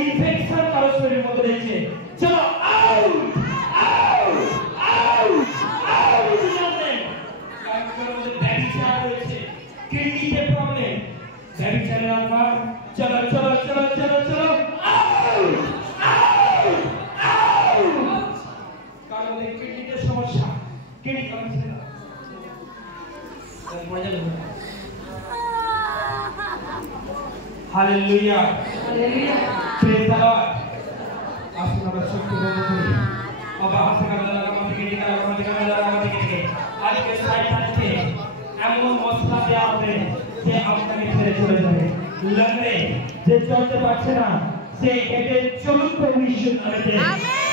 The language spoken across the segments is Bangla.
ইনফেকশন কারো শরীরের মধ্যে রয়েছে, চলো আউট আউট আউট আউট জানেন কারোর মধ্যে ব্যভিচার রয়েছে, কিডনিতে প্রবলেম, ব্যভিচারের আত্মা, চলো চলো চলো চলো চলো আউট আউট আউট। কারোর মধ্যে কিডনিতে সমস্যা, কিডনি কামছে না, মরে যাবে। Hallelujah hallelujah, praise the Lord. আসুন আমরা সত্যি বলতে করি বাবা হাসে কাঁদা আমাদের কে দিকা আমাদের কাঁদা আমাদের কে আজকে শয়তানকে এমন মশলা দেয়া হবে যে আপনাকে ছেড়ে চলে যাবে। লাগবে যে চলতে পারছে না সে হেঁটে চলুক প্রভু ঈশ্বর নামেতে।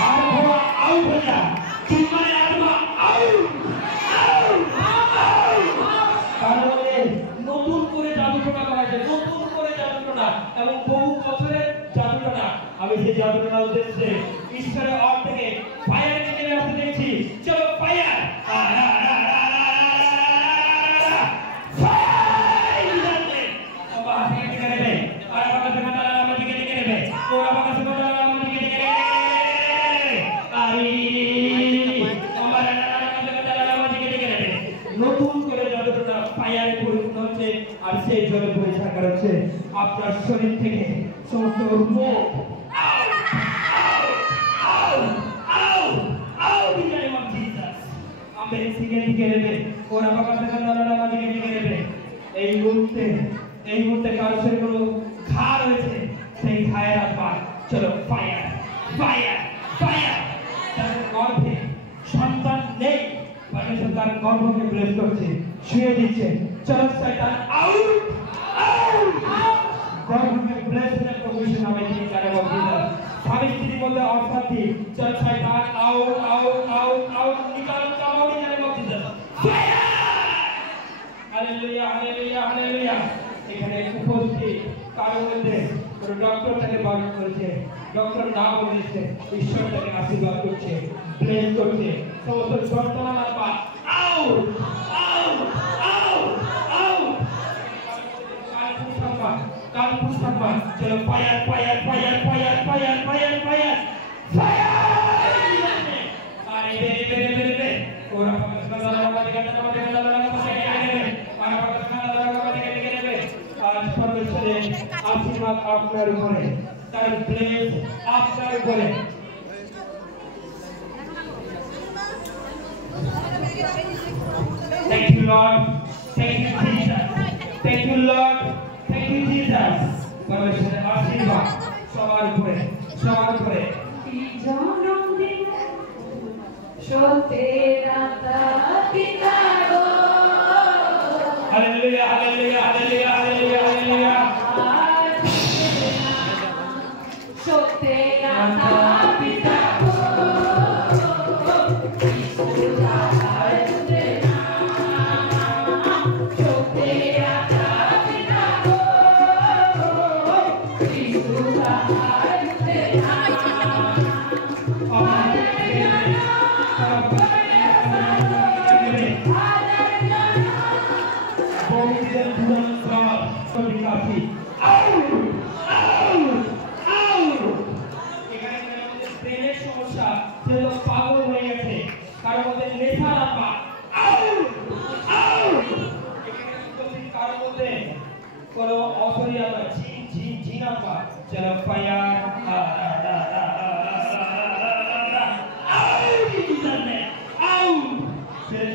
আর বাবা আউট হয়ে যা, তোমার আত্মা আউট আউট আউট। কারণ নতুন করে জাদুটোনা করা যায়, নতুন করে জাদুটোনা এবং বহু বছরের জাদুটোনা। আমি সেই জাদুটোনা উদ্দেশ্যে ঈশ্বরের অর্থ থেকে ফায়ার কে আসতে দেখছি। চলো ফায়ার নতুন করে জাদুটোনা ফায়ারে পরিণত হচ্ছে আর সেই জলে পরিষ্কার করা হচ্ছে আপনার শরীর থেকে সমস্ত রোগ out out out out out in the name of Jesus. আমরা সিগে দিকে নেবে ওরা বাবা থেকে দাঁড়ানো আমাদের দিকে নেবে। এই মুহূর্তে কারো শরীরে কোনো ঘা রয়েছে, সেই ঘায়ের আত্মা চলো ফায়ার ফায়ার ফায়ার। তার গর্ভে সন্তান নেই, পরমেশ্বর তার গর্ভকে ব্লেস করছে, শুয়ে দিচ্ছে, চলো শয়তান আউট আউট। গর্ভকে ব্লেস করে প্রভু ঈশ্বর নামে তিনি জানাবো জিসাস। স্বামী স্ত্রীর মধ্যে অশান্তি, চল শয়তান আউট আউট আউট আউট, নিকাল কামাও in the name of Jesus. Fire hallelujah hallelujah hallelujah. এখানে উপস্থিত কারো মধ্যে কোনো ডক্টর তাকে বারণ করেছে, ডক্টর না বলেছে, ঈশ্বর তাকে আশীর্বাদ করছে, ব্লেস করছে, সমস্ত যন্ত্রণা না পা আউট আউট আউট আউট। কালপুর সম্মান চলো fire fire fire fire fire fire fire fire. আরে বেরে বেরে বেরে বেরে ওরা পরমেশ্বরের আশীর্বাদ আপনার উপরে, তার ব্লেস আপনার উপরে। Thank you Lord, thank you Jesus, thank you Lord, thank you Jesus। পরমেশ্বরের আশীর্বাদ সবার উপরে সবার উপরে। জনমদিন সত্যের আত্মা পিতা গো। Hallelujah hallelujah hallelujah hallelujah hallelujah. সত্যের আত্মা পিতা গো। পাগল হয়ে গেছে, কারোর মধ্যে নেশার আত্মা আউট আউট। কারোর মধ্যে কোনো অশরী আত্মা জিন আত্মা চলো ফায়ার আউট আউট। ছেড়ে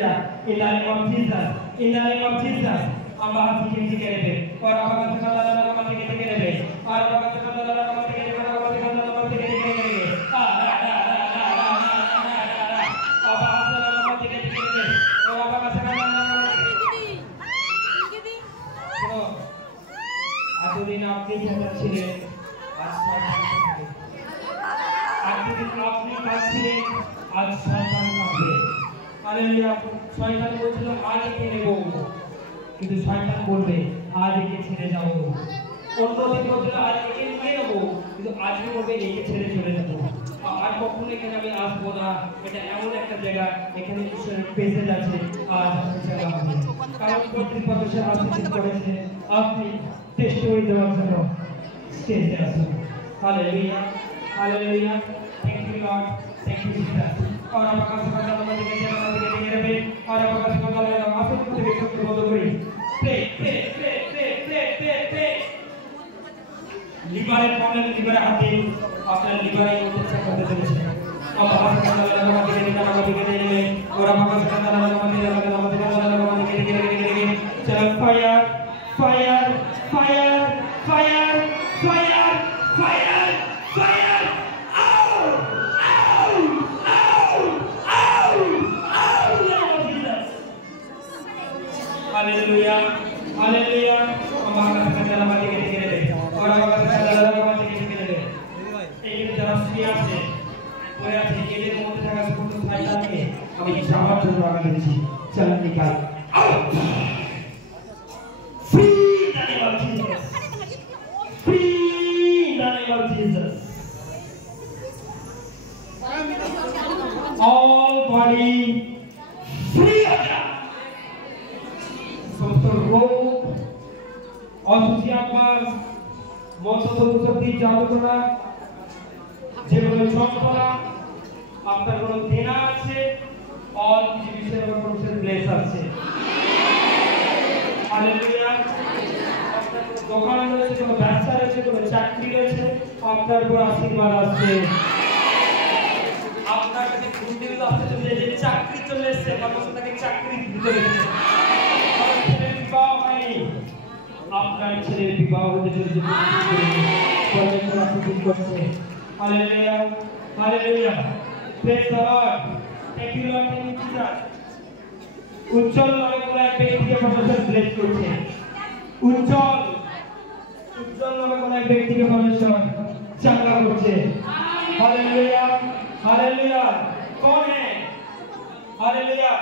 যা in the name of Jesus, in the name of Jesus. আমরা হাসি থেকে নেবে আর আমাদের থেকে নেবে আর আমাদের থেকে এতদিন আপনি ছিলেন, আজ এতদিন আপনি কাঁদছিলেন, আজ শয়তান কাঁদবে। হালেলুয়া। শয়তান বলছিল আজ একে নেব, কিন্তু শয়তান বলবে আজ একে ছেড়ে যাবো। অন্যদিন বলছিল আজ একে নিয়ে নেবো, কিন্তু আজকে বলবে একে ছেড়ে চলে যাবো। আর কখনো এখানে আমি আসবো না। এটা এমন একটা জায়গা, এখানে ঈশ্বরের প্রেজেন্স আছে। আজ আপনি সেবা হবে, কারণ কর্তৃপক্ষ সে আশীর্বাদ করেছে আপনি টেস্ট হয়ে দেওয়ার জন্য। स्टेज पे आसो। Hallelujah, hallelujah. Thank you Lord, thank you Jesus. और आप का सबका नाम लेके रहे और आप का सबका नाम लेके आफिस को देख सकते हो तो करी। प्रे लिबारे प्रॉब्लम लिबारे हाथे আপনার লিভারে ইনফেকশন করতে চলেছে। और आप का नाम लेके और आप का सबका नाम लेके चलो fire fire fire fire fire fire fire out out out out out Jesus hallelujah hallelujah हमारा सबका नाम लेके और हमारा सबका नाम लेके এই যারা শুয়ে আছে পড়ে আছে এদের মধ্যে থাকা সমস্ত শয়তানকে আমি যাওয়ার জন্য আগে দিচ্ছি চলো নিকাল out free in the name of Jesus free in the name of Jesus all body free of God সমস্ত রোগ অসুখী আপনার মন্ত্রশক্তি যাবতীয় যেগুলো যন্ত্রণা আপনার কোনো দেনা আছে और কিছু বিষয়ের উপর কোনো ব্লেস আছে হালেলুয়া আপনার দোকান রয়েছে কোনো ব্যবসা রয়েছে কোনো চাকরি রয়েছে আপনার উপর আশীর্বাদ আছে আপনার কাছে গুণদিন আসছে যে চাকরি চলে এসেছে মানুষ তাকে চাকরি দিতে রয়েছে আর ছেলের বিবাহ হয়নি আপনার ছেলের বিবাহ হতে চলেছে পরমেশ্বর আশীর্বাদ করছে Hallelujah. Hallelujah. Praise the Lord. Thank you Lord. Thank you Jesus. উজ্জ্বল নামে কোন এক ব্যক্তিকে পরমেশ্বর ব্লেস করছে। উজ্জ্বল নামে কোন এক ব্যক্তিকে পরমেশ্বর চাঙ্গা করছে। Hallelujah. Hallelujah. कौन है? Hallelujah.